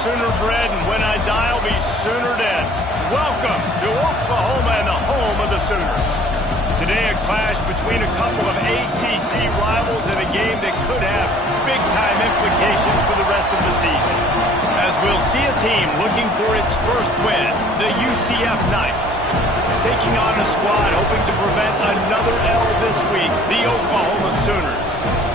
Sooner bred, and when I die, I'll be Sooner dead. Welcome to Oklahoma and the home of the Sooners. Today, a clash between a couple of ACC rivals in a game that could have big-time implications for the rest of the season. As we'll see a team looking for its first win, the UCF Knights, taking on a squad hoping to prevent another L this week, the Oklahoma Sooners.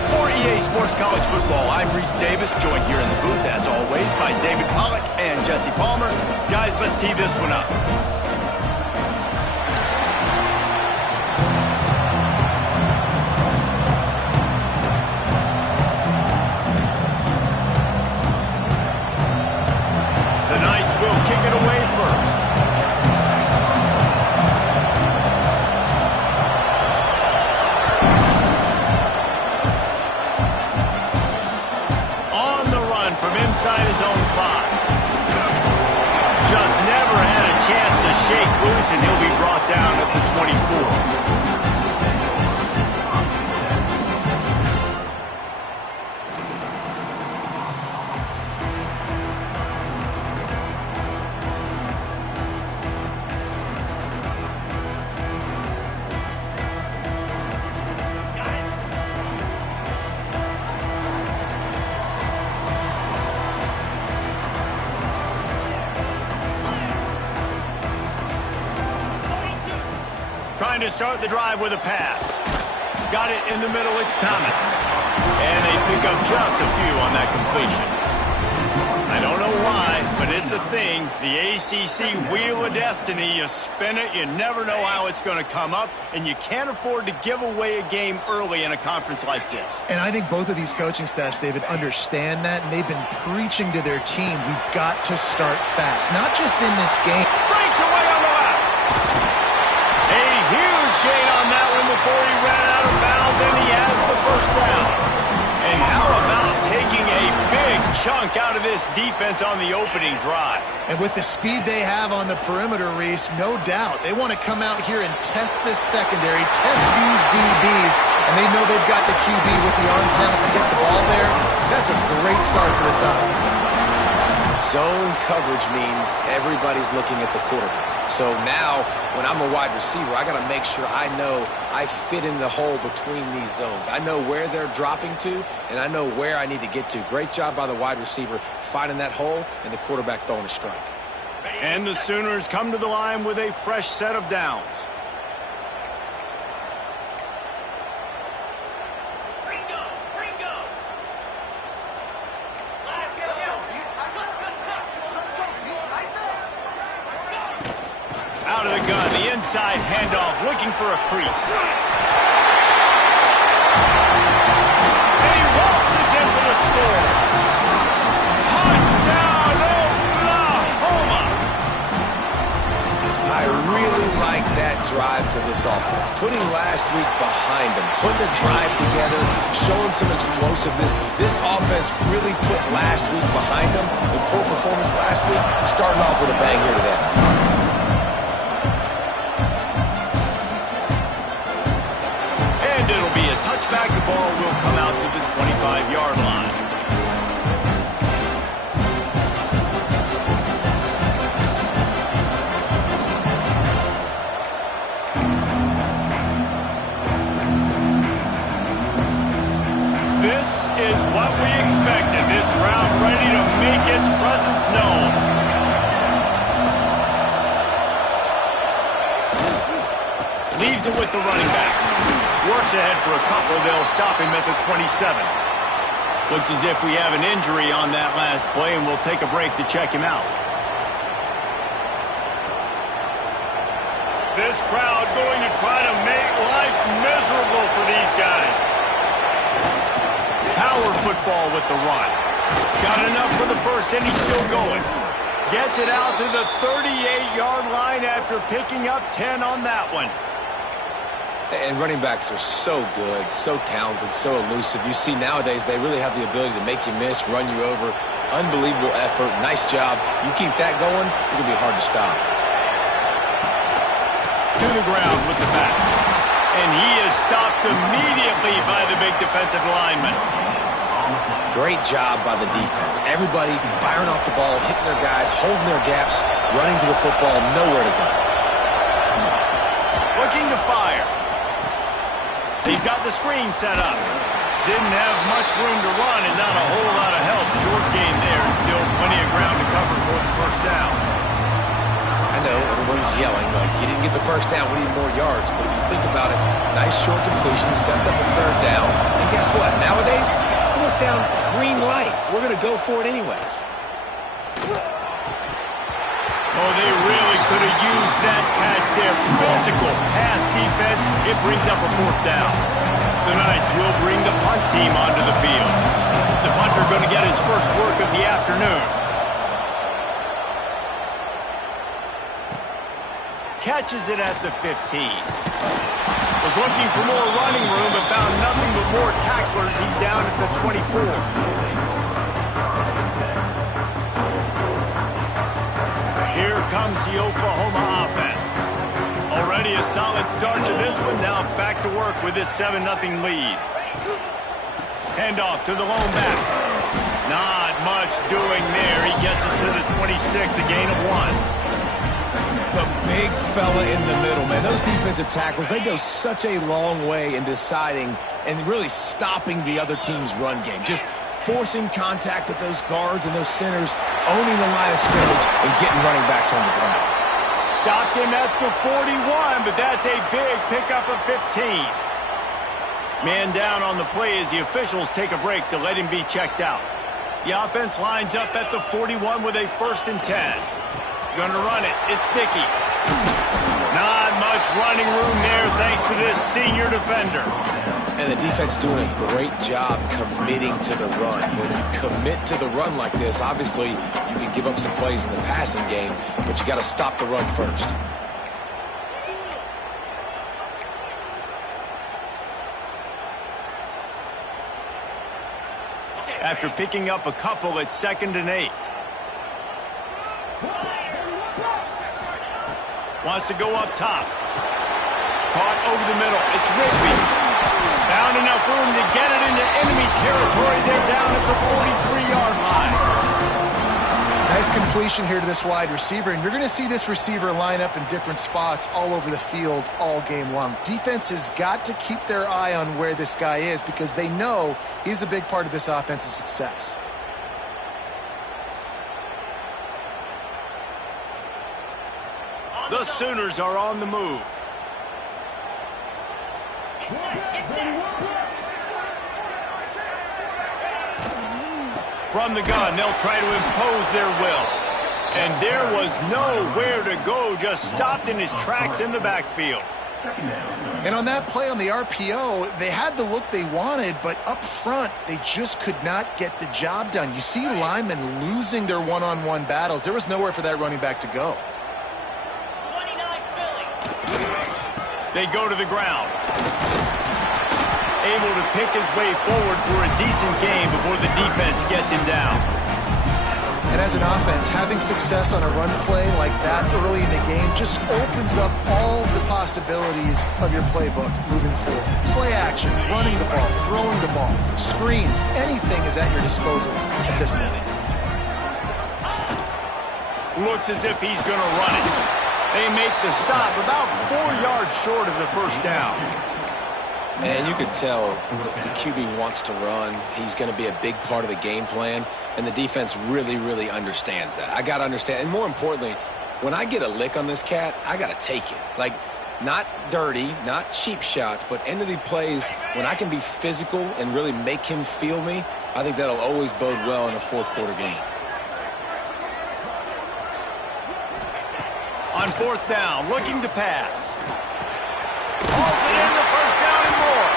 For EA Sports College Football, I'm Reese Davis, joined here in the booth, as always, by David Pollack and Jesse Palmer. Guys, let's tee this one up. The Knights will kick it away first. Inside his own 5. Just never had a chance to shake loose, and he'll be brought down at the 24. Trying to start the drive with a pass. Got it in the middle, it's Thomas. And they pick up just a few on that completion. I don't know why, but it's a thing. The ACC Wheel of Destiny, you spin it, you never know how it's going to come up, and you can't afford to give away a game early in a conference like this. And I think both of these coaching staffs, David, understand that, and they've been preaching to their team, we've got to start fast, not just in this game. Breaks away on the left. A huge gain on that one before he ran out of bounds, and he has the first down. And how about taking a big chunk out of this defense on the opening drive? And with the speed they have on the perimeter, Reese, no doubt, they want to come out here and test this secondary, test these DBs, and they know they've got the QB with the arm talent to get the ball there. That's a great start for this offense. Zone coverage means everybody's looking at the quarterback. So now, when I'm a wide receiver, I got to make sure I know I fit in the hole between these zones. I know where they're dropping to, and I know where I need to get to. Great job by the wide receiver finding that hole, and the quarterback throwing a strike. And the Sooners come to the line with a fresh set of downs. Out of the gun, the inside handoff, looking for a crease. And he waltzes in for the score. Touchdown, Oklahoma! I really like that drive for this offense. Putting last week behind them, putting the drive together, showing some explosiveness. This offense really put last week behind them. The poor performance last week, starting off with a bang here today. It'll be a touchback. The ball will come out to the 25-yard line. This is what we expected. This crowd ready to make its presence known. Leaves it with the running back. Works ahead for a couple. They'll stop him at the 27. Looks as if we have an injury on that last play, and we'll take a break to check him out. This crowd going to try to make life miserable for these guys. Power football with the run. Got enough for the first, and he's still going. Gets it out to the 38-yard line after picking up 10 on that one. And running backs are so good, so talented, so elusive. You see nowadays they really have the ability to make you miss, run you over. Unbelievable effort. Nice job. You keep that going, it's going to be hard to stop. To the ground with the back. And he is stopped immediately by the big defensive lineman. Great job by the defense. Everybody firing off the ball, hitting their guys, holding their gaps, running to the football, nowhere to go. Looking to fire. They've got the screen set up. Didn't have much room to run and not a whole lot of help. Short game there and still plenty of ground to cover for the first down. I know everyone's yelling like, you didn't get the first down, we need more yards. But if you think about it, nice short completion, sets up a third down. And guess what? Nowadays, fourth down, green light. We're going to go for it anyways. Oh, they really could have used that catch there. Physical pass defense. It brings up a fourth down. The Knights will bring the punt team onto the field. The punter going to get his first work of the afternoon. Catches it at the 15. Was looking for more running room, but found nothing but more tacklers. He's down at the 24. Here comes the Oklahoma offense. Already a solid start to this one. Now back to work with this 7-0 lead. Handoff to the lone back. Not much doing there. He gets it to the 26, a gain of 1. The big fella in the middle, man. Those defensive tackles, they go such a long way in deciding and really stopping the other team's run game. Just forcing contact with those guards and those centers, owning the line of scrimmage, and getting running backs on the ground. Stopped him at the 41, but that's a big pickup of 15. Man down on the play as the officials take a break to let him be checked out. The offense lines up at the 41 with a 1st and 10. Gonna run it. It's Dickey. Not much running room there thanks to this senior defender. And the defense doing a great job committing to the run. When you commit to the run like this, obviously you can give up some plays in the passing game, but you got to stop the run first. After picking up a couple, it's 2nd and 8. Wants to go up top. Caught over the middle. It's Rigby. Found enough room to get it into enemy territory. They're down at the 43-yard line. Nice completion here to this wide receiver, and you're going to see this receiver line up in different spots all over the field all game long. Defense has got to keep their eye on where this guy is because they know he's a big part of this offense's success. The Sooners are on the move. From the gun, they'll try to impose their will. And there was nowhere to go, just stopped in his tracks in the backfield. And on that play on the RPO, they had the look they wanted, but up front, they just could not get the job done. You see linemen losing their one-on-one battles. There was nowhere for that running back to go. They go to the ground. Able to pick his way forward for a decent game before the defense gets him down. And as an offense, having success on a run play like that early in the game just opens up all the possibilities of your playbook moving forward. Play action, running the ball, throwing the ball, screens, anything is at your disposal at this point. Looks as if he's going to run it. They make the stop about 4 yards short of the first down. And you could tell if the QB wants to run, he's going to be a big part of the game plan, and the defense really, really understands that. I got to understand, and more importantly, when I get a lick on this cat, I got to take it. Like, not dirty, not cheap shots, but end of the plays, when I can be physical and really make him feel me, I think that'll always bode well in a fourth quarter game. On 4th down, looking to pass. Hauls it in, the first down and more.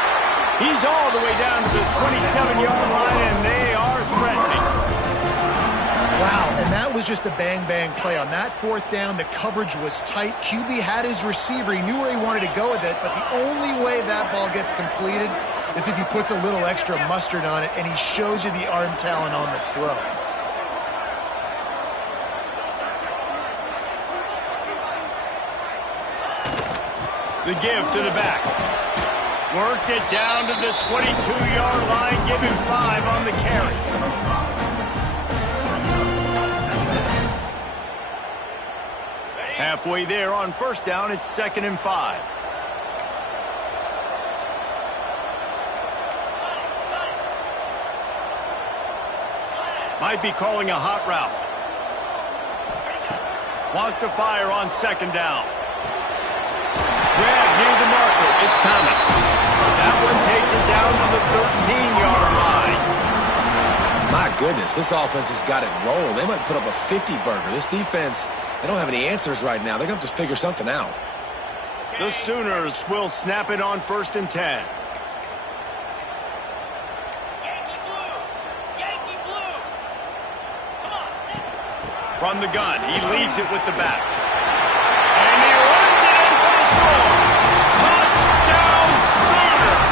He's all the way down to the 27-yard line, and they are threatening. Wow, and that was just a bang-bang play. On that 4th down, the coverage was tight. QB had his receiver. He knew where he wanted to go with it, but the only way that ball gets completed is if he puts a little extra mustard on it, and he shows you the arm talent on the throw. The give to the back. Worked it down to the 22-yard line. Give him 5 on the carry. Halfway there on first down, it's 2nd and 5. Might be calling a hot route. Wants to fire on 2nd down. Grab near the marker. It's Thomas. That one takes it down to the 13-yard line. My goodness, this offense has got it rolling. They might put up a 50-burger. This defense, they don't have any answers right now. They're going to just figure something out. The Sooners will snap it on 1st and 10. From the gun, he leaves it with the back. And he runs it in for the score. Touchdown, Sooners!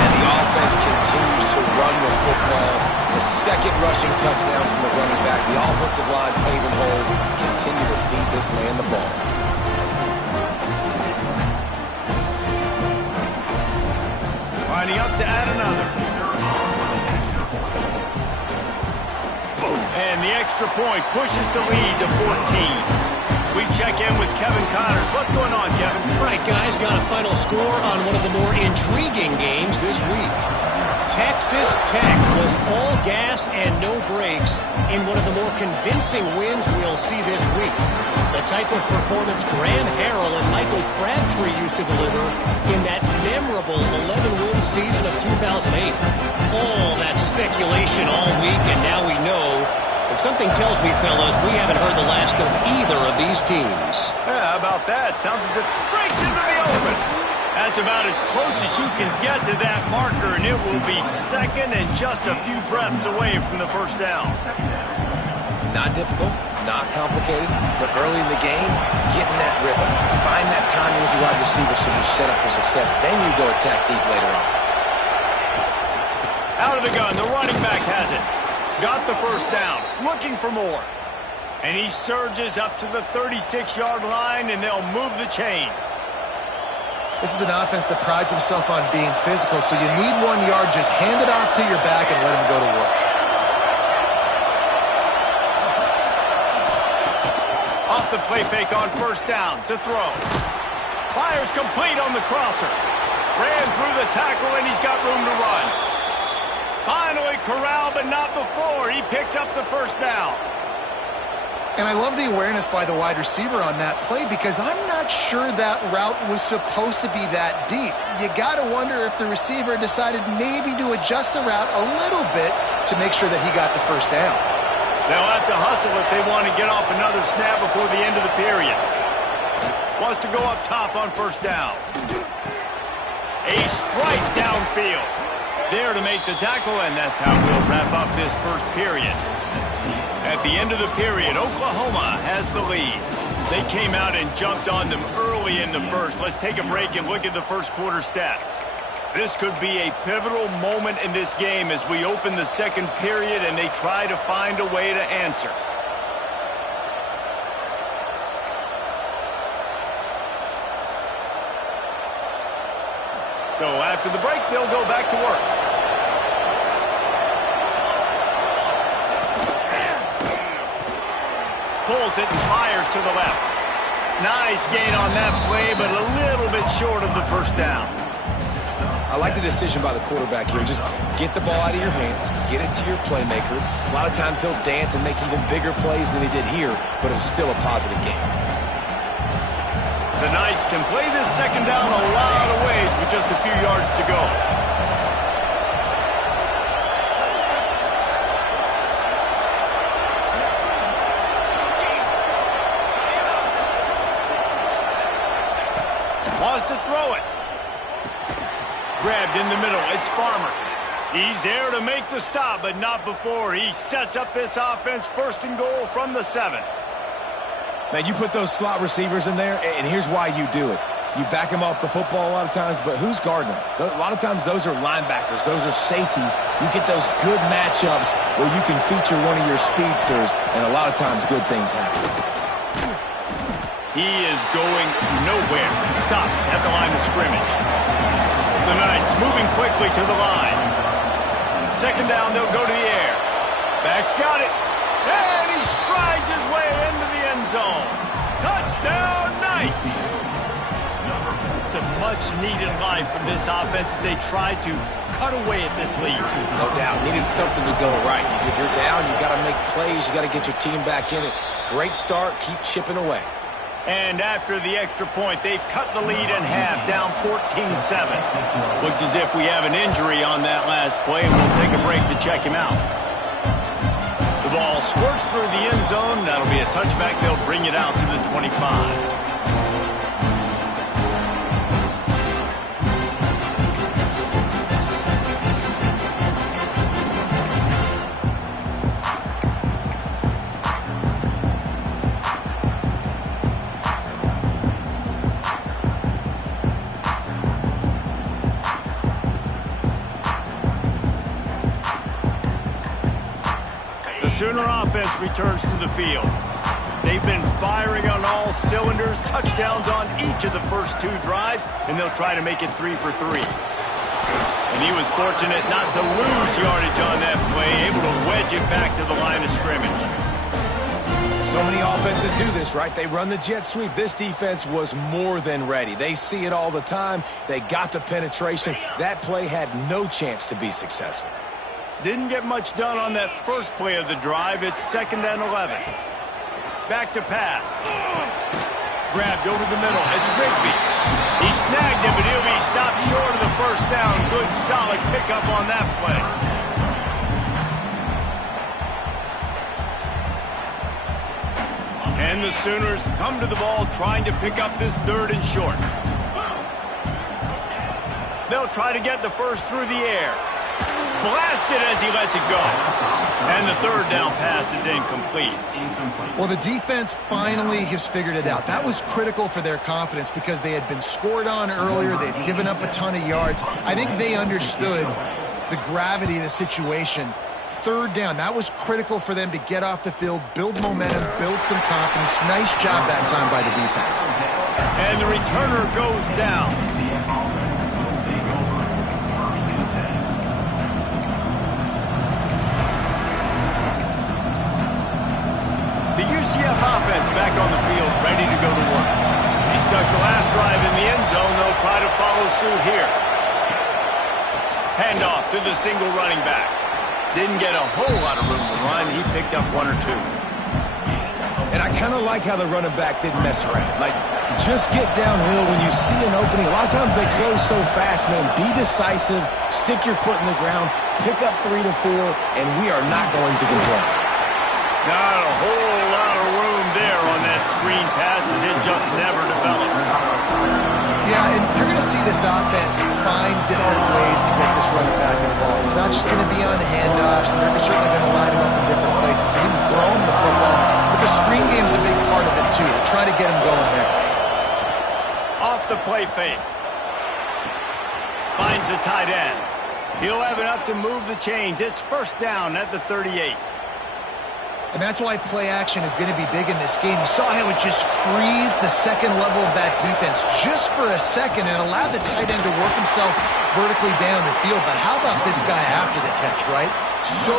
And the offense continues to run the football. The 2nd rushing touchdown from the running back. The offensive line paving holes. Continue to feed this man the ball. Lining up to add another. And the extra point pushes the lead to 14. We check in with Kevin Connors. What's going on, Kevin? Right, guys, got a final score on one of the more intriguing games this week. Texas Tech was all gas and no brakes in one of the more convincing wins we'll see this week. The type of performance Graham Harrell and Michael Crabtree used to deliver in that memorable 11-win season of 2008. All that speculation all week, and now we know. But something tells me, fellas, we haven't heard the last of either of these teams. Yeah, how about that? Sounds as if it breaks into the open. That's about as close as you can get to that marker, and it will be 2nd and just a few breaths away from the 1st down. Not difficult, not complicated, but early in the game, get in that rhythm. Find that timing with your wide receiver so you're set up for success. Then you go attack deep later on. Out of the gun, the running back has it. Got the 1st down, looking for more. And he surges up to the 36-yard line, and they'll move the chains. This is an offense that prides himself on being physical, so you need 1 yard. Just hand it off to your back and let him go to work. Off the play fake on 1st down to throw. Fires complete on the crosser. Ran through the tackle, and he's got room to run. Finally corralled, but not before. He picks up the 1st down. And I love the awareness by the wide receiver on that play because I'm not sure that route was supposed to be that deep. You got to wonder if the receiver decided maybe to adjust the route a little bit to make sure that he got the 1st down. They'll have to hustle if they want to get off another snap before the end of the period. Wants to go up top on 1st down. A strike downfield. There to make the tackle, and that's how we'll wrap up this 1st period. At the end of the period, Oklahoma has the lead. They came out and jumped on them early in the 1st. Let's take a break and look at the 1st quarter stats. This could be a pivotal moment in this game as we open the 2nd period and they try to find a way to answer. So after the break, they'll go back to work. Pulls it and fires to the left. Nice gain on that play, but a little bit short of the 1st down. I like the decision by the quarterback here. Just get the ball out of your hands, get it to your playmaker. A lot of times he'll dance and make even bigger plays than he did here, but it was still a positive game. The Knights can play this 2nd down a lot of ways with just a few yards to go. Wants to throw it. Grabbed in the middle. It's Farmer. He's there to make the stop, but not before. He sets up this offense 1st and goal from the 7. Man, you put those slot receivers in there, and here's why you do it. You back them off the football a lot of times, but who's guarding them? A lot of times those are linebackers. Those are safeties. You get those good matchups where you can feature one of your speedsters, and a lot of times good things happen. He is going nowhere. Stop at the line of scrimmage. The Knights moving quickly to the line. Second down, they'll go to the air. Back's got it. And he strides his way into the end zone. Touchdown, Knights! It's a much-needed line from this offense as they try to cut away at this lead. No doubt. Needed something to go right. If you're down, you got to make plays. You got to get your team back in it. Great start. Keep chipping away. And after the extra point, they've cut the lead in half, down 14-7. Looks as if we have an injury on that last play, and we'll take a break to check him out. The ball squirts through the end zone. That'll be a touchback. They'll bring it out to the 25. Sooner offense returns to the field. They've been firing on all cylinders, touchdowns on each of the first two drives, and they'll try to make it 3 for 3. And he was fortunate not to lose yardage on that play, able to wedge it back to the line of scrimmage. So many offenses do this, right? They run the jet sweep. This defense was more than ready. They see it all the time. They got the penetration. That play had no chance to be successful. Didn't get much done on that first play of the drive. It's 2nd and 11. Back to pass. Grabbed over the middle. It's Rigby. He snagged him, but he'll be stopped short of the first down. Good, solid pickup on that play. And the Sooners come to the ball trying to pick up this 3rd and short. They'll try to get the first through the air. Blasted as he lets it go. And the 3rd down pass is incomplete. Well, the defense finally has figured it out. That was critical for their confidence because they had been scored on earlier. They had given up a ton of yards. I think they understood the gravity of the situation. 3rd down, that was critical for them to get off the field, build momentum, build some confidence. Nice job that time by the defense. And the returner goes down. The UCF offense back on the field, ready to go to work. He stuck the last drive in the end zone. They'll try to follow suit here. Handoff to the single running back. Didn't get a whole lot of room to run. He picked up 1 or 2. And I kind of like how the running back didn't mess around. Like, just get downhill when you see an opening. A lot of times they close so fast, man. Be decisive, stick your foot in the ground, pick up 3 to 4, and we are not going to complain. Not a whole lot of room there on that screen pass as it just never developed. Yeah, and you're going to see this offense find different ways to get this running back involved. It's not just going to be on handoffs, and they're certainly going to line him up in different places and even throw him the football. But the screen game's a big part of it, too. Try to get him going there. Off the play fake. Finds the tight end. He'll have enough to move the chains. It's 1st down at the 38. And that's why play action is going to be big in this game. You saw how it just frees the second level of that defense just for a second and allowed the tight end to work himself vertically down the field. But how about this guy after the catch, right? So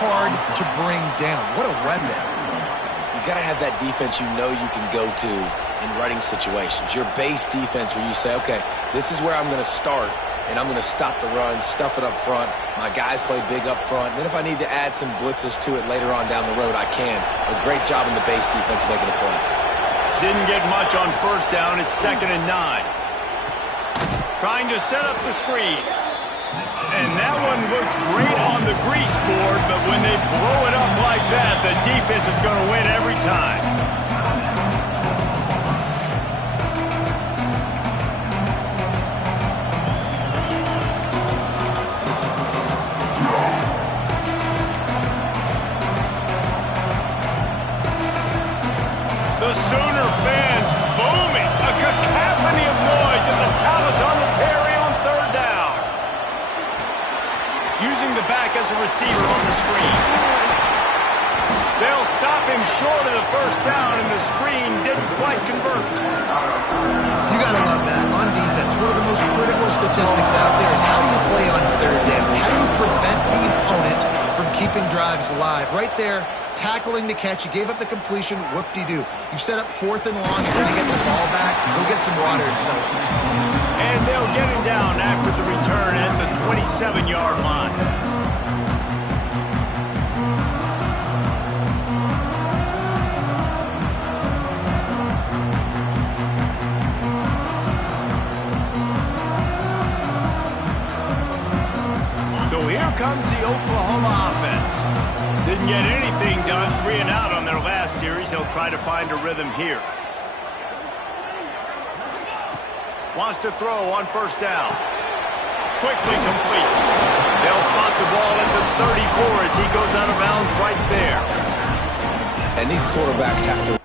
hard to bring down. What a weapon. You got to have that defense you know you can go to in running situations. Your base defense where you say, okay, this is where I'm going to start. And I'm going to stop the run, stuff it up front. My guys play big up front. And then if I need to add some blitzes to it later on down the road, I can. A great job in the base defense making a play. Didn't get much on 1st down. It's 2nd and 9. Trying to set up the screen. And that one looked great on the grease board, but when they blow it up like that, the defense is going to win every time. The Sooner fans booming. A cacophony of noise at the Palace on the carry on 3rd down. Using the back as a receiver on the screen. They'll stop him short of the first down, and the screen didn't quite convert. You got to love that. On defense, one of the most critical statistics out there is how do you play on third down? How do you prevent the opponent from keeping drives alive? Right there, tackling the catch. You gave up the completion. Whoop-de-doo. You set up 4th and long. You're going to get the ball back. Go get some water and settle. And they'll get him down after the return at the 27-yard line. So here comes the Oklahoma offense. Didn't get anything done, 3 and out on their last series. They'll try to find a rhythm here. Wants to throw on first down. Quickly complete. They'll spot the ball at the 34 as he goes out of bounds right there. And these quarterbacks have to...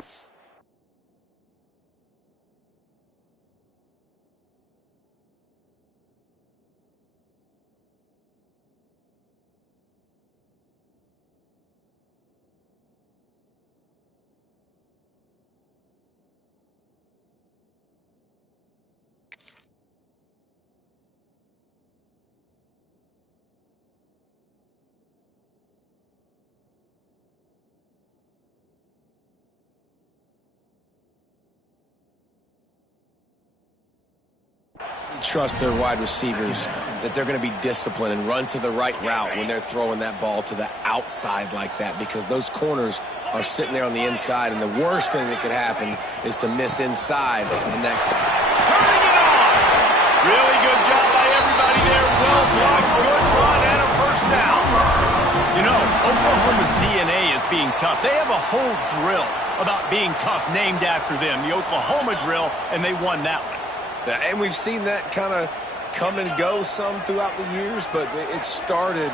trust their wide receivers that they're going to be disciplined and run to the right route when they're throwing that ball to the outside like that, because those corners are sitting there on the inside, and the worst thing that could happen is to miss inside. And that turning it on. Really good job by everybody there. Well blocked, good run, and a first down. You know, Oklahoma's DNA is being tough. They have a whole drill about being tough named after them, the Oklahoma drill, and they won that one. And we've seen that kind of come and go some throughout the years, but it started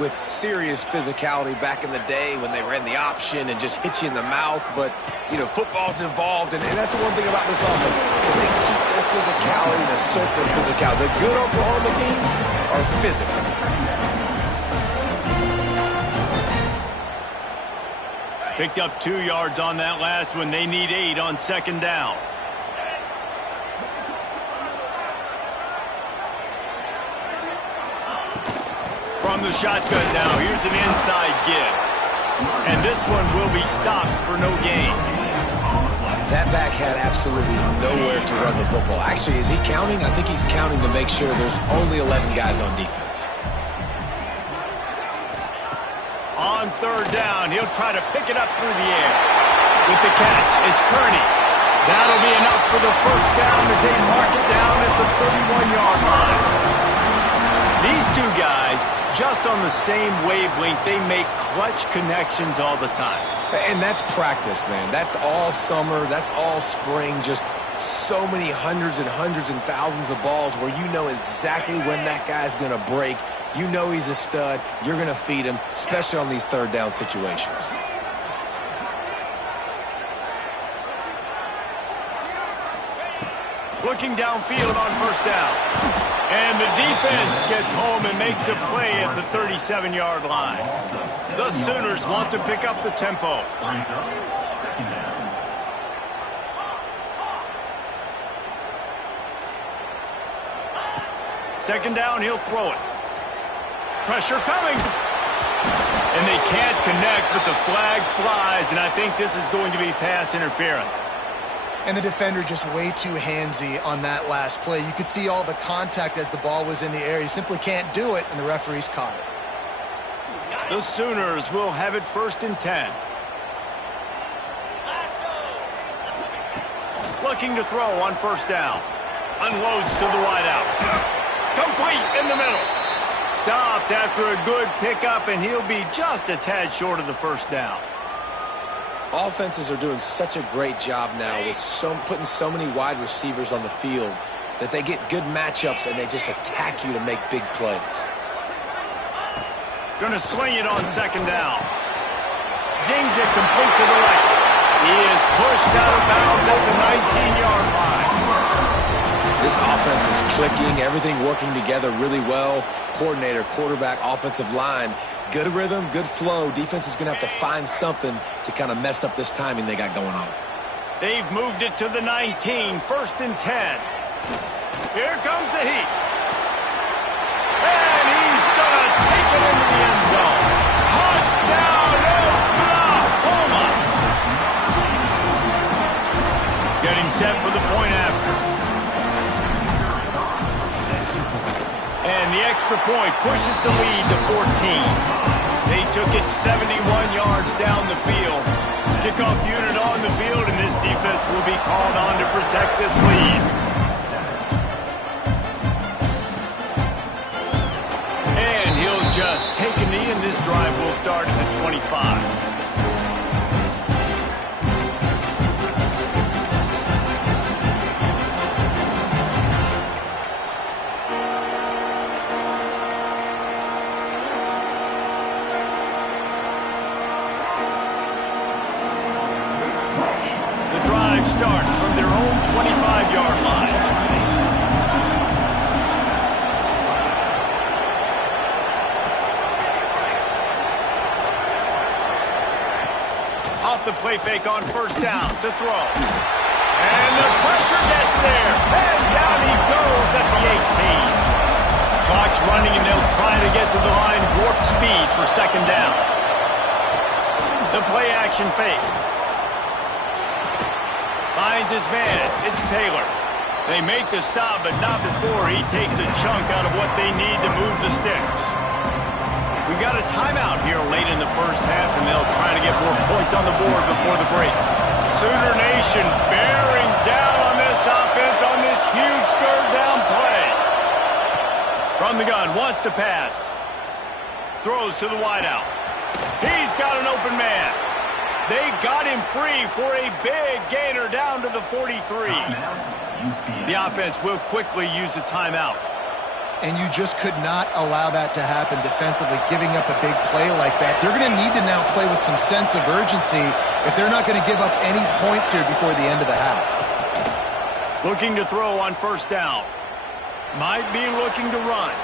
with serious physicality back in the day when they ran the option and just hit you in the mouth. But, you know, football's involved, and that's the one thing about this offense. They keep their physicality and assert their physicality. The good Oklahoma teams are physical. Picked up 2 yards on that last one. They need 8 on second down. From the shotgun now, here's an inside give. And this one will be stopped for no gain. That back had absolutely nowhere to run the football. Actually, is he counting? I think he's counting to make sure there's only 11 guys on defense. On third down, he'll try to pick it up through the air. With the catch, it's Kearney. That'll be enough for the first down as they mark it down at the 31-yard line. These two guys, just on the same wavelength, they make clutch connections all the time. And that's practice, man. That's all summer. That's all spring. Just so many hundreds and thousands of balls where you know exactly when that guy's going to break. You know he's a stud. You're going to feed him, especially on these third down situations. Looking downfield on first down. And the defense gets home and makes a play at the 37-yard line. The Sooners want to pick up the tempo. Second down, he'll throw it. Pressure coming. And they can't connect, but the flag flies, and I think this is going to be pass interference. And the defender just way too handsy on that last play. You could see all the contact as the ball was in the air. He simply can't do it, and the referees caught it. The Sooners will have it 1st and 10. Looking to throw on first down. Unloads to the wideout. Complete in the middle. Stopped after a good pickup, and he'll be just a tad short of the first down. Offenses are doing such a great job now with putting so many wide receivers on the field that they get good matchups and they just attack you to make big plays. Gonna sling it on second down. Zings it complete to the right. He is pushed out of bounds at the 19-yard line. This offense is clicking, everything working together really well. Coordinator, quarterback, offensive line, good rhythm, good flow. Defense is going to have to find something to kind of mess up this timing they got going on. They've moved it to the 19, 1st and 10. Here comes the heat. And he's going to take it into the end zone. Touchdown, Oklahoma! Getting set for the point after. And the extra point pushes the lead to 14. They took it 71 yards down the field. Kickoff unit on the field, and this defense will be called on to protect this lead. And he'll just take a knee, and this drive will start at the 25. Starts from their own 25-yard line. Off the play fake on 1st down to throw. And the pressure gets there. And down he goes at the 18. Clock's running and they'll try to get to the line warp speed for 2nd down. The play action fake. Finds his man. It's Taylor. They make the stop, but not before he takes a chunk out of what they need to move the sticks. We got a timeout here late in the 1st half, and they'll try to get more points on the board before the break. Sooner Nation bearing down on this offense on this huge 3rd down play. From the gun, wants to pass. Throws to the wideout. He's got an open man. They got him free for a big gainer down to the 43. The offense will quickly use a timeout. And you just could not allow that to happen defensively, giving up a big play like that. They're going to need to now play with some sense of urgency if they're not going to give up any points here before the end of the half. Looking to throw on 1st down. Might be looking to run.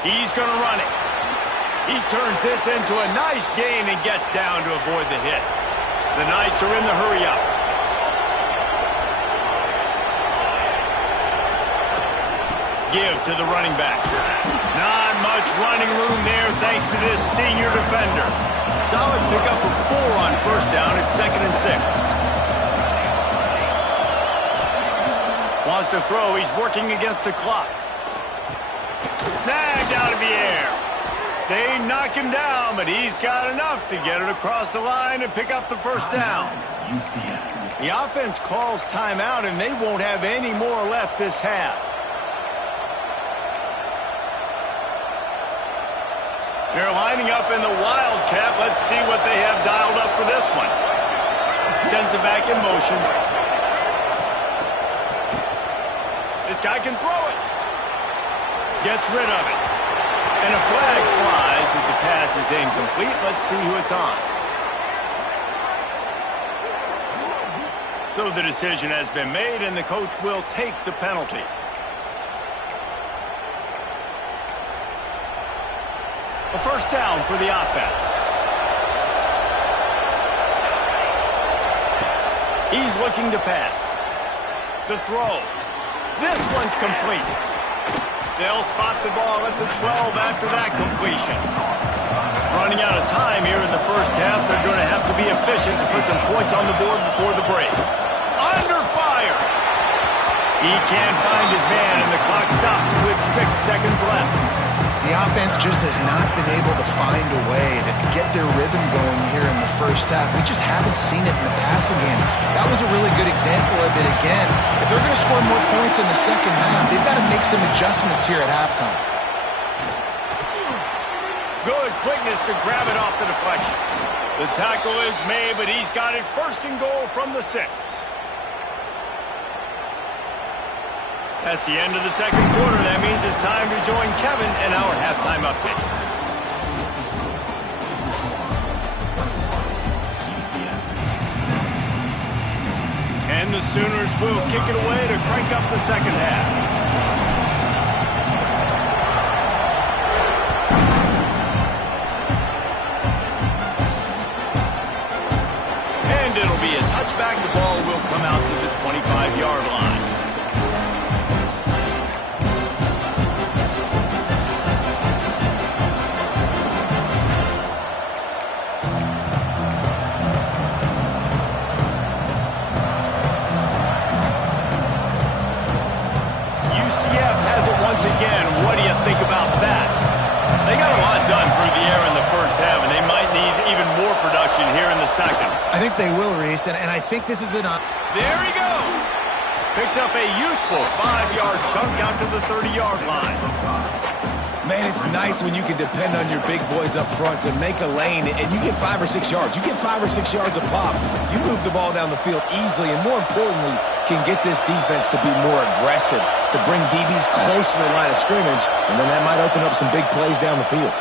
He's going to run it. He turns this into a nice gain and gets down to avoid the hit. The Knights are in the hurry-up. Give to the running back. Not much running room there thanks to this senior defender. Solid pickup of 4 on 1st down. It's 2nd and 6. Wants to throw. He's working against the clock. Snagged out of the air. They knock him down, but he's got enough to get it across the line and pick up the 1st down. The offense calls timeout, and they won't have any more left this half. They're lining up in the Wildcat. Let's see what they have dialed up for this one. Sends it back in motion. This guy can throw it. Gets rid of it. And a flag flies as the pass is incomplete. Let's see who it's on. So the decision has been made, and the coach will take the penalty. A 1st down for the offense. He's looking to pass. The throw. This one's complete. They'll spot the ball at the 12 after that completion. Running out of time here in the 1st half. They're going to have to be efficient to put some points on the board before the break. Under fire. He can't find his man, and the clock stops with 6 seconds left. The offense just has not been able to find a way to get their rhythm going here in the 1st half. We just haven't seen it in the passing game. That was a really good example of it again. If they're going to score more points in the 2nd half, they've got to make some adjustments here at halftime. Good quickness to grab it off the deflection. The tackle is made, but he's got it 1st and goal from the 6. That's the end of the 2nd quarter. That means it's time to join Kevin in our halftime update. And the Sooners will kick it away to crank up the second half. And it'll be a touchback. The ball will come out to the 25-yard line. UCF has it once again. What do you think about that? They got a lot done through the air in the first half, and they might need even more production here in the second. I think they will, Reese, and I think this is an... There he goes. Picks up a useful 5-yard chunk out to the 30-yard line. Man, it's nice when you can depend on your big boys up front to make a lane, and you get 5 or 6 yards. You get 5 or 6 yards a pop. You move the ball down the field easily, and more importantly, can get this defense to be more aggressive, to bring DBs close to the line of scrimmage, and then that might open up some big plays down the field.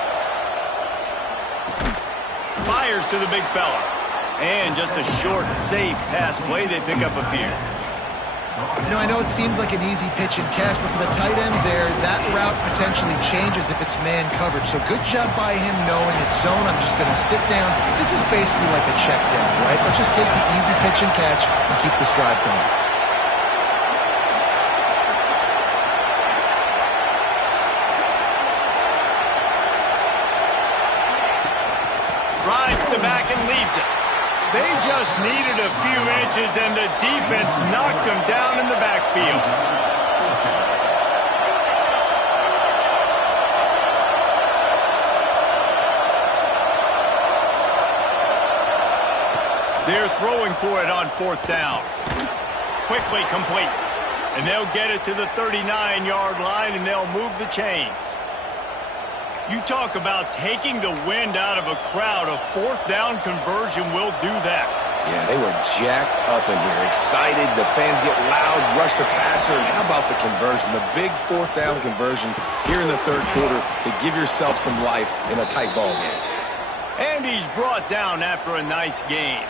Fires to the big fella. And just a short, safe pass play. They pick up a few. You know, I know it seems like an easy pitch and catch, but for the tight end there, that route potentially changes if it's man coverage. So good job by him knowing it's zone. I'm just going to sit down. This is basically like a check down, right? Let's just take the easy pitch and catch and keep this drive going. Drives the back and leaves it. They just needed a few inches, and the defense knocked them down in the backfield. They're throwing for it on 4th down. Quickly complete. And they'll get it to the 39-yard line, and they'll move the chains. You talk about taking the wind out of a crowd. A 4th down conversion will do that. Yeah, they were jacked up in here, excited. The fans get loud, rush the passer. And how about the conversion, the big 4th down conversion here in the 3rd quarter to give yourself some life in a tight ball game. And he's brought down after a nice gain.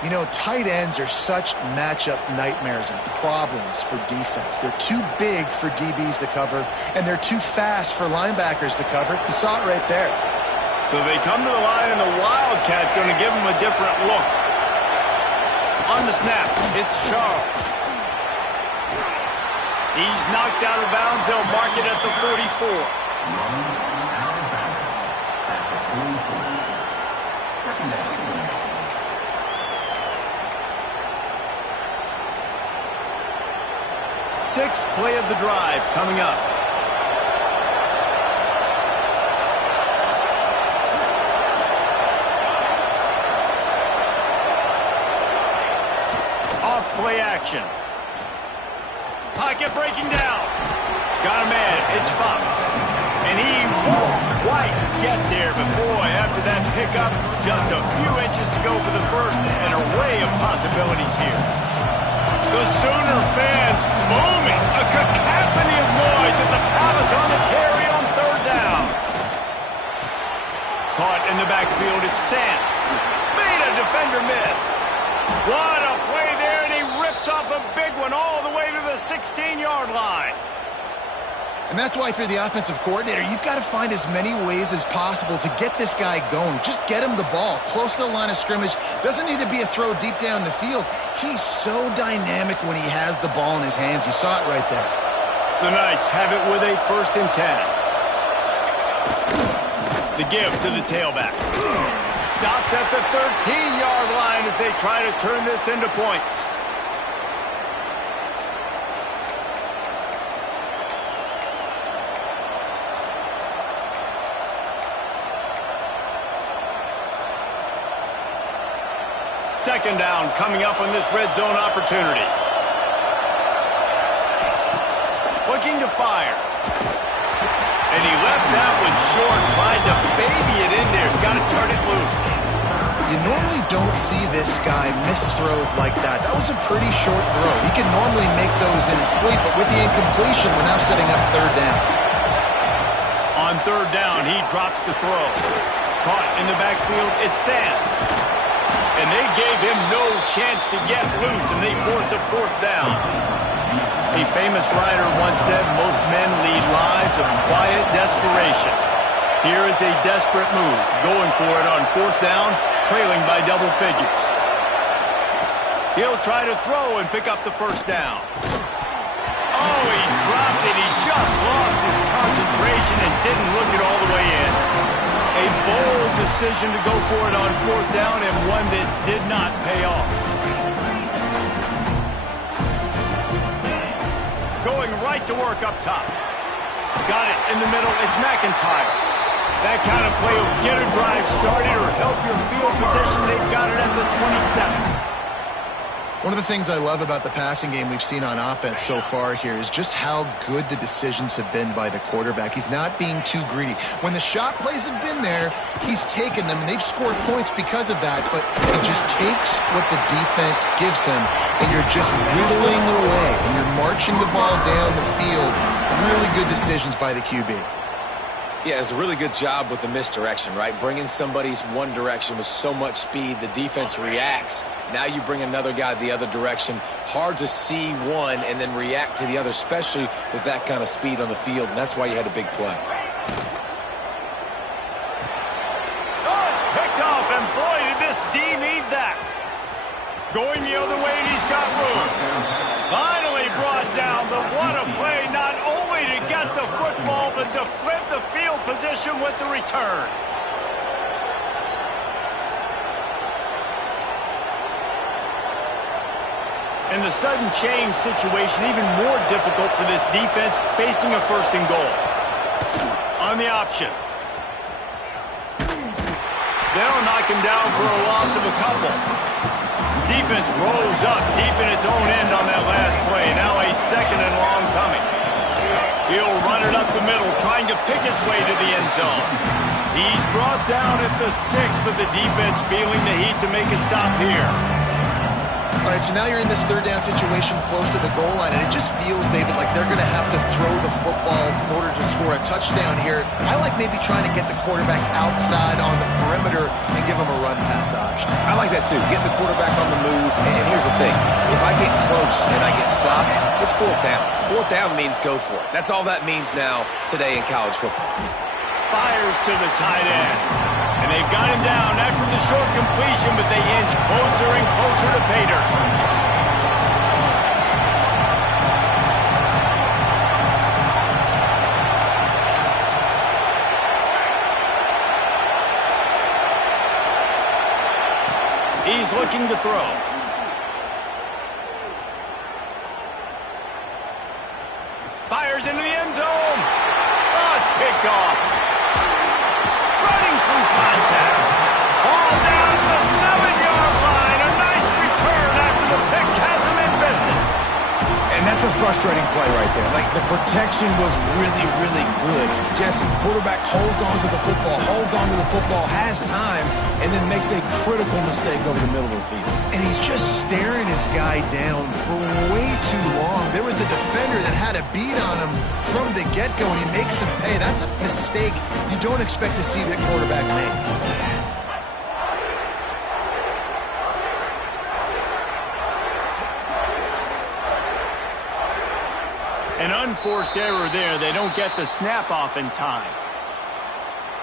You know, tight ends are such matchup nightmares and problems for defense. They're too big for DBs to cover, and they're too fast for linebackers to cover. You saw it right there. So they come to the line, and the Wildcat going to give them a different look. On the snap, it's Charles. He's knocked out of bounds. They'll mark it at the 44. Sixth play of the drive coming up. Off play action. Pocket breaking down. Got a man. It's Fox. And he won't quite get there. But boy, after that pickup, just a few inches to go for the first. An array of possibilities here. The Sooner fans booming. A cacophony of noise at the Palace on the carry on 3rd down. Caught in the backfield, it's Sands. Made a defender miss. What a play there, and he rips off a big one all the way to the 16-yard line. And that's why through the offensive coordinator, you've got to find as many ways as possible to get this guy going. Just get him the ball close to the line of scrimmage. Doesn't need to be a throw deep down the field. He's so dynamic when he has the ball in his hands. You saw it right there. The Knights have it with a 1st and 10. The give to the tailback. Stopped at the 13-yard line as they try to turn this into points. Second down coming up on this red zone opportunity. Looking to fire. And he left that one short, tried to baby it in there. He's got to turn it loose. You normally don't see this guy miss throws like that. That was a pretty short throw. He can normally make those in his sleep, but with the incompletion, we're now setting up 3rd down. On 3rd down, he drops the throw. Caught in the backfield, it's Sands. And they gave him no chance to get loose, and they force a fourth down. A famous writer once said, most men lead lives of quiet desperation. Here is a desperate move, going for it on fourth down, trailing by double figures. He'll try to throw and pick up the first down. Oh, he dropped it. He just lost his concentration and didn't look it all the way in. A bold decision to go for it on fourth down, and one that did not pay off. Going right to work up top. Got it in the middle. It's McIntyre. That kind of play will get a drive started or help your field position. They've got it at the 27. One of the things I love about the passing game we've seen on offense so far here is just how good the decisions have been by the quarterback. He's not being too greedy. When the shot plays have been there, he's taken them, and they've scored points because of that, but he just takes what the defense gives him, and you're just whittling away, and you're marching the ball down the field. Really good decisions by the QB. Yeah, it's a really good job with the misdirection, right? Bringing somebody's one direction with so much speed, the defense reacts. Now you bring another guy the other direction. Hard to see one and then react to the other, especially with that kind of speed on the field, and that's why you had a big play. Oh, it's picked off, and boy, did this D need that. Going the other way, and he's got room. Finally brought down, but what a play, not only to get the football, but to flip the field position with the return. And the sudden change situation even more difficult for this defense facing a first and goal. On the option. They'll knock him down for a loss of a couple. Defense rose up deep in its own end on that last play. Now a second and long coming. He'll run it up the middle, trying to pick its way to the end zone. He's brought down at the 6, but the defense feeling the heat to make a stop here. All right, so now you're in this third down situation close to the goal line, and it just feels, David, like they're going to have to throw the football in order to score a touchdown here. I like maybe trying to get the quarterback outside on the perimeter and give him a run-pass option. I like that, too. Getting the quarterback on the move. And here's the thing. If I get close and I get stopped, it's fourth down. Fourth down means go for it. That's all that means now today in college football. Fires to the tight end. And they've got him down after the short completion, but they inch closer and closer to pay dirt. He's looking to throw. Fires into the end zone. Oh, it's picked off. Running through contact. Ball down the 7-yard line. A nice return after the pick has him in business. And that's a frustrating play right there. Like, the protection was really, really good. Jesse, quarterback holds on to the football, has time, and then makes a critical mistake over the middle of the field. And he's just staring his guy down for way too long. There was the defender that had a beat on him from the get-go, and he makes him pay. That's a mistake you don't expect to see that quarterback make. An unforced error there. They don't get the snap off in time.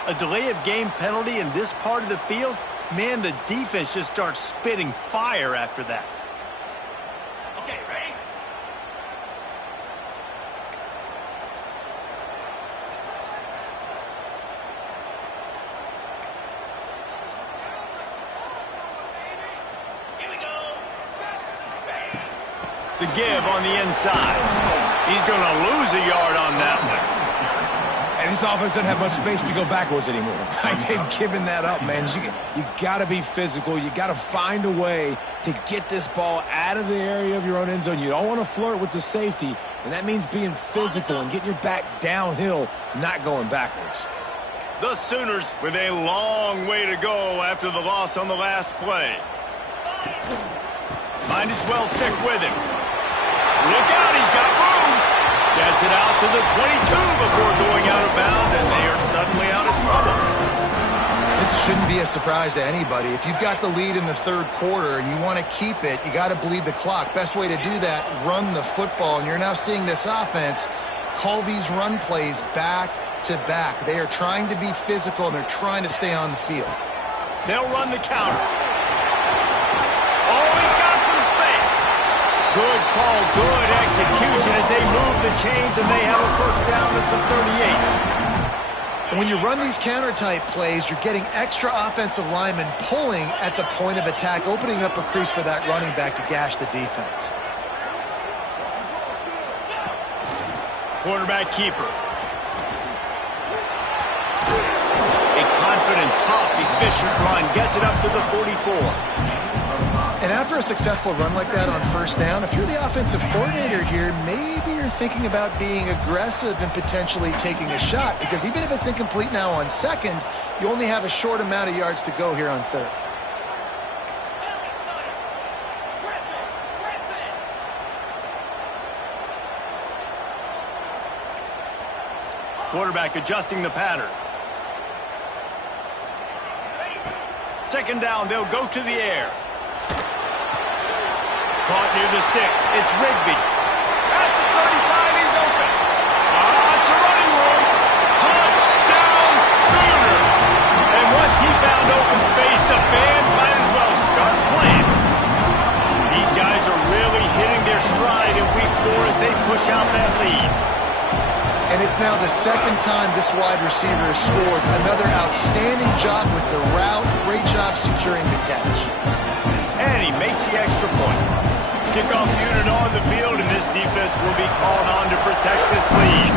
A delay of game penalty in this part of the field, man, the defense just starts spitting fire after that. Okay, ready? Here we go. The give on the inside. He's going to lose a yard on that one. And this offense doesn't have much space to go backwards anymore. They've given that up, man. You got to be physical. You got to find a way to get this ball out of the area of your own end zone. You don't want to flirt with the safety, and that means being physical and getting your back downhill, not going backwards. The Sooners with a long way to go after the loss on the last play. Might as well stick with him. Look out, he's got room. Gets it out to the 22 before going out of bounds, and they are suddenly out of trouble. This shouldn't be a surprise to anybody. If you've got the lead in the third quarter and you want to keep it, you got to bleed the clock. Best way to do that, run the football. And you're now seeing this offense call these run plays back to back. They are trying to be physical, and they're trying to stay on the field. They'll run the counter. Oh, he's got some space. Good call, good execution as they move the chains, and they have a first down at the 38. And when you run these counter-type plays, you're getting extra offensive linemen pulling at the point of attack, opening up a crease for that running back to gash the defense. Quarterback keeper. A confident, tough, efficient run. Gets it up to the 44. And after a successful run like that on first down, if you're the offensive coordinator here, maybe you're thinking about being aggressive and potentially taking a shot, because even if it's incomplete now on second, you only have a short amount of yards to go here on third. Quarterback adjusting the pattern. Second down, they'll go to the air. Caught near the sticks. It's Rigby. At the 35, he's open. It's a running room. Touchdown, Sooner. And once he found open space, the band might as well start playing. These guys are really hitting their stride in week 4 as they push out that lead. And it's now the second time this wide receiver has scored. Another outstanding job with the route. Great job securing the catch. And he makes the extra point. Kickoff unit on the field, and this defense will be called on to protect this lead.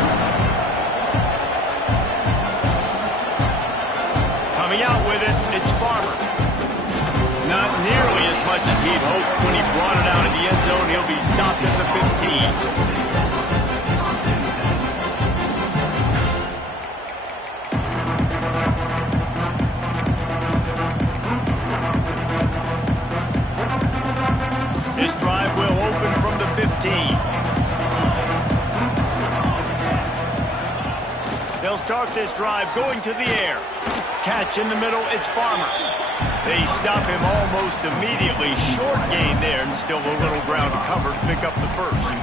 Coming out with it, it's Farmer. Not nearly as much as he'd hoped when he brought it out of the end zone. He'll be stopped at the 15. This drive will open from the 15. They'll start this drive going to the air. Catch in the middle, it's Farmer. They stop him almost immediately. Short gain there, and still a little ground to cover to pick up the first.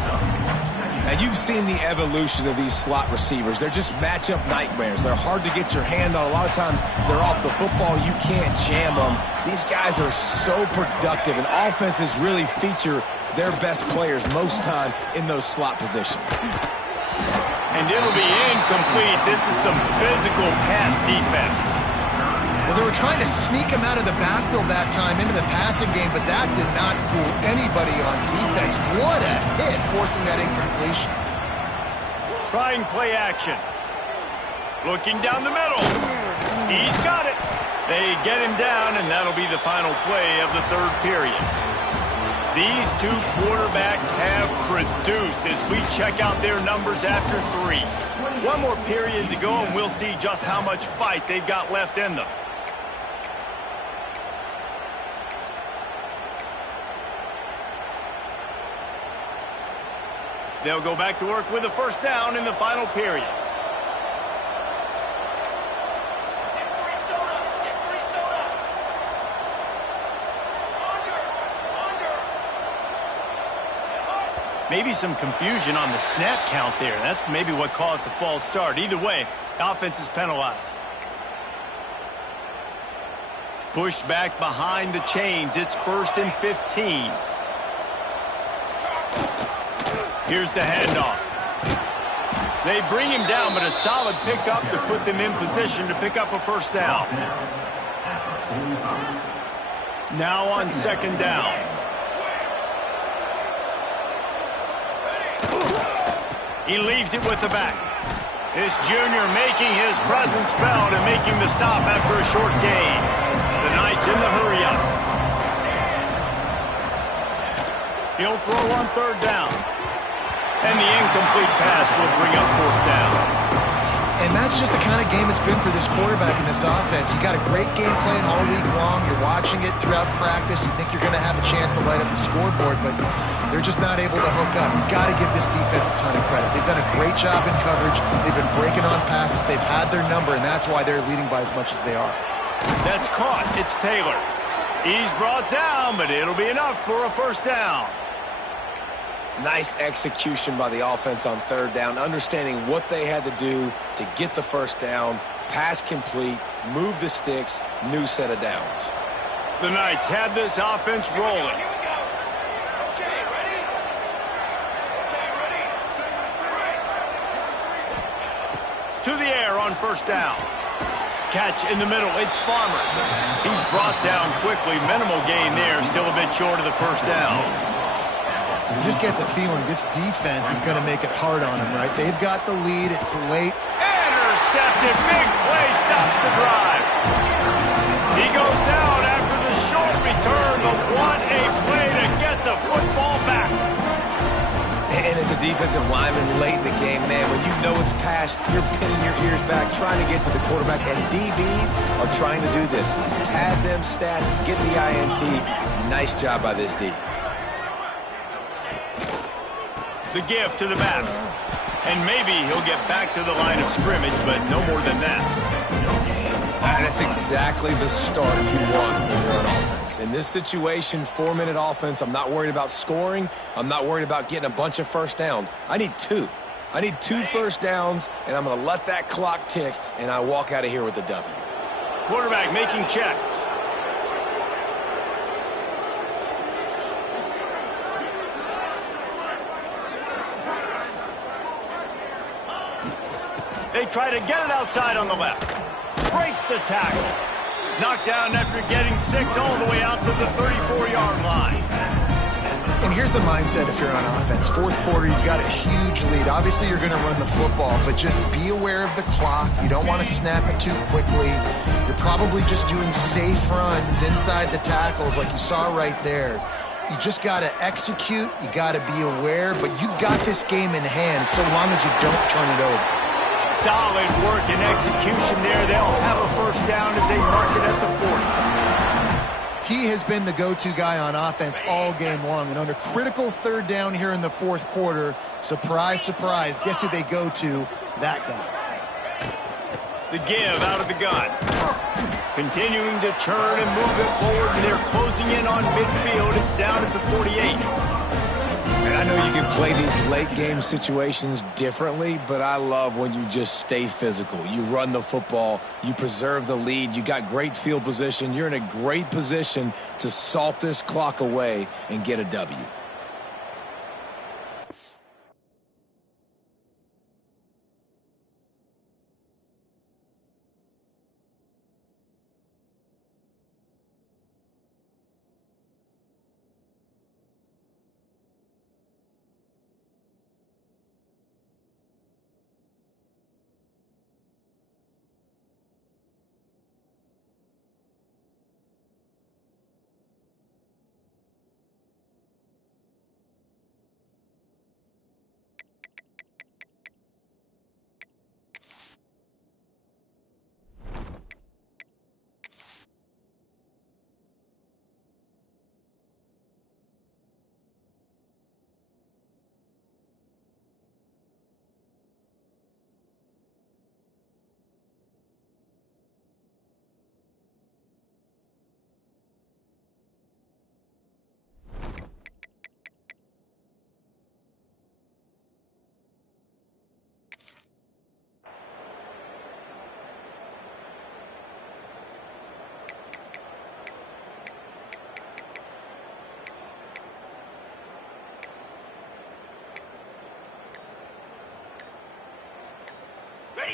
Now, you've seen the evolution of these slot receivers. They're just matchup nightmares. They're hard to get your hand on. A lot of times, they're off the football. You can't jam them. These guys are so productive, and offenses really feature their best players most time in those slot positions. And it'll be incomplete. This is some physical pass defense. Well, they were trying to sneak him out of the backfield that time into the passing game, but that did not fool anybody on defense. What a hit, forcing that incompletion. Trying play action. Looking down the middle. He's got it. They get him down, and that'll be the final play of the third period. These two quarterbacks have produced as we check out their numbers after 3. One more period to go, and we'll see just how much fight they've got left in them. They'll go back to work with a first down in the final period. Maybe some confusion on the snap count there. That's maybe what caused the false start. Either way, offense is penalized. Pushed back behind the chains. It's 1st and 15. Here's the handoff. They bring him down, but a solid pickup to put them in position to pick up a first down. Now on second down. He leaves it with the back. This junior making his presence felt and making the stop after a short gain. The Knights in the hurry-up. He'll throw on third down. And the incomplete pass will bring up fourth down. And that's just the kind of game it's been for this quarterback in this offense. You got a great game plan all week long. You're watching it throughout practice. You think you're going to have a chance to light up the scoreboard, but they're just not able to hook up. You've got to give this defense a ton of credit. They've done a great job in coverage. They've been breaking on passes. They've had their number, and that's why they're leading by as much as they are. That's caught. It's Taylor. He's brought down, but it'll be enough for a first down. Nice execution by the offense on third down, understanding what they had to do to get the first down, pass complete, move the sticks, new set of downs. The Knights have this offense rolling. To the air on first down. Catch in the middle. It's Farmer. He's brought down quickly. Minimal gain there. Still a bit short of the first down. You just get the feeling this defense is going to make it hard on them, right? They've got the lead. It's late. Intercepted. Big play stops the drive. He goes down after the short return, but what a play to get the football back. And as a defensive lineman late in the game, man, when you know it's pass, you're pinning your ears back, trying to get to the quarterback, and DBs are trying to do this. Pad them stats, get the INT. Nice job by this D. The give to the back. And maybe he'll get back to the line of scrimmage, but no more than that. And that's exactly the start you want when you're on offense. In this situation, 4-minute offense, I'm not worried about scoring. I'm not worried about getting a bunch of first downs. I need 2. I need 2 first downs, and I'm going to let that clock tick, and I walk out of here with the W. Quarterback making checks. They try to get it outside on the left. Breaks the tackle. Knocked down after getting 6 all the way out to the 34-yard line. And here's the mindset if you're on offense. Fourth quarter, you've got a huge lead. Obviously, you're going to run the football, but just be aware of the clock. You don't want to snap it too quickly. You're probably just doing safe runs inside the tackles like you saw right there. You just got to execute. You got to be aware, but you've got this game in hand so long as you don't turn it over. Solid work and execution there. They'll have a first down as they mark it at the 40. He has been the go-to guy on offense all game long. And under critical third down here in the fourth quarter, surprise, surprise, guess who they go to? That guy. The give out of the gun. Continuing to turn and move it forward, and they're closing in on midfield. It's down at the 48. And I know you can play these late-game situations differently, but I love when you just stay physical. You run the football, you preserve the lead, you got great field position, you're in a great position to salt this clock away and get a W.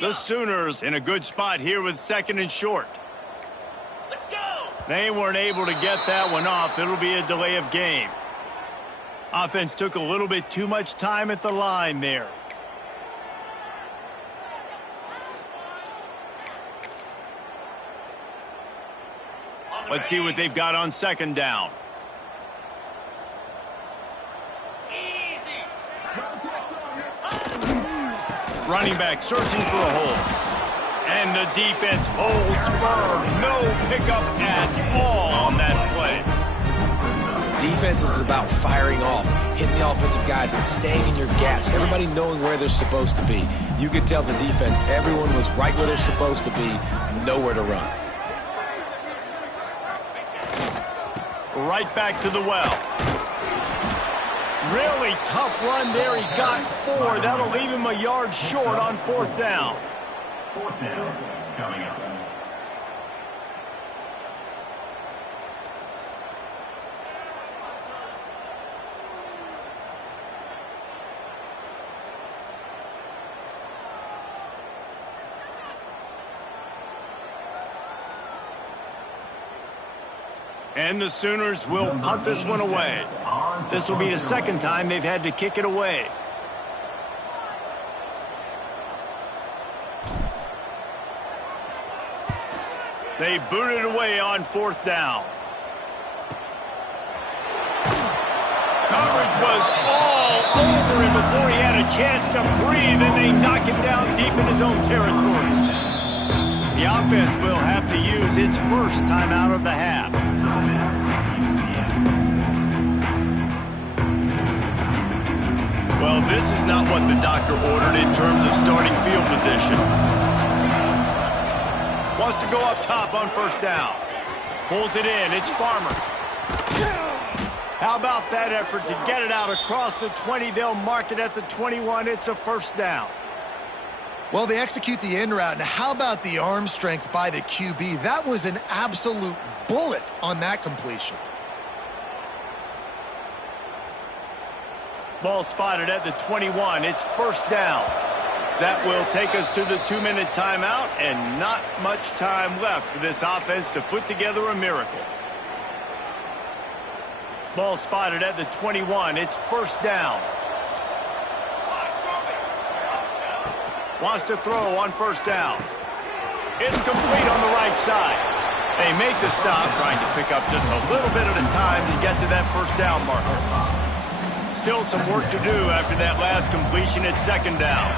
The Sooners in a good spot here with 2nd and short. Let's go! They weren't able to get that one off. It'll be a delay of game. Offense took a little bit too much time at the line there. Let's see what they've got on 2nd down. Running back searching for a hole. And the defense holds firm. No pickup at all on that play. Defense is about firing off, hitting the offensive guys, and staying in your gaps. Everybody knowing where they're supposed to be. You could tell the defense, everyone was right where they're supposed to be, nowhere to run. right back to the well. Really tough run there. He got 4. That'll leave him a yard short on 4th down. 4th down coming up. And the Sooners will punt this one away. This will be the second time they've had to kick it away. They boot it away on 4th down. Coverage was all over him before he had a chance to breathe, and they knock him down deep in his own territory. The offense will have to use its first timeout of the half. Well, this is not what the doctor ordered in terms of starting field position. Wants to go up top on 1st down. Pulls it in. It's Farmer. How about that effort to get it out across the 20? They'll mark it at the 21. It's a 1st down. Well, they execute the in route. Now, how about the arm strength by the QB? That was an absolute bullet on that completion. Ball spotted at the 21. It's 1st down. That will take us to the 2-minute timeout, and not much time left for this offense to put together a miracle. Ball spotted at the 21. It's 1st down. Wants to throw on 1st down. It's complete on the right side. They make the stop, trying to pick up just a little bit at a time to get to that 1st down marker. Still some work to do after that last completion at 2nd down.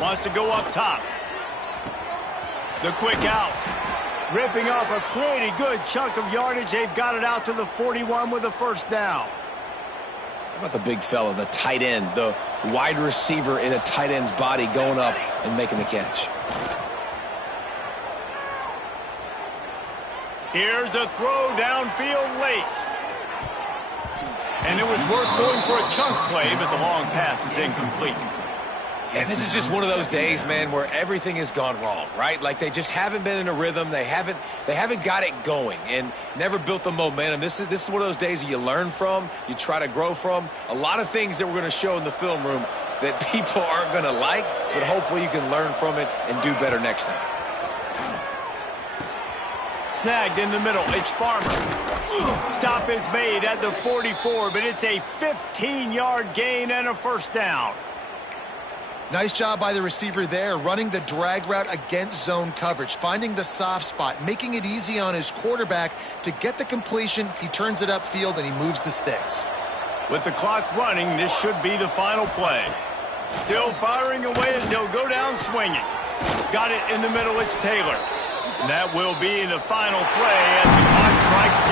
Wants to go up top. The quick out. Ripping off a pretty good chunk of yardage. They've got it out to the 41 with a 1st down. How about the big fella, the tight end, the wide receiver in a tight end's body going up and making the catch? Here's a throw downfield late. And it was worth going for a chunk play, but the long pass is incomplete. And this is just one of those days, man, where everything has gone wrong, right? Like they just haven't been in a rhythm. They haven't got it going and never built the momentum. This is one of those days that you learn from, you try to grow from. A lot of things that we're going to show in the film room that people aren't going to like, but hopefully you can learn from it and do better next time. Snagged in the middle. It's Farmer. Stop is made at the 44, but it's a 15-yard gain and a 1st down. Nice job by the receiver there, running the drag route against zone coverage, finding the soft spot, making it easy on his quarterback to get the completion. He turns it upfield, and he moves the sticks. With the clock running, this should be the final play. Still firing away as he'll go down swinging. Got it in the middle. It's Taylor. And that will be the final play as the clock strikes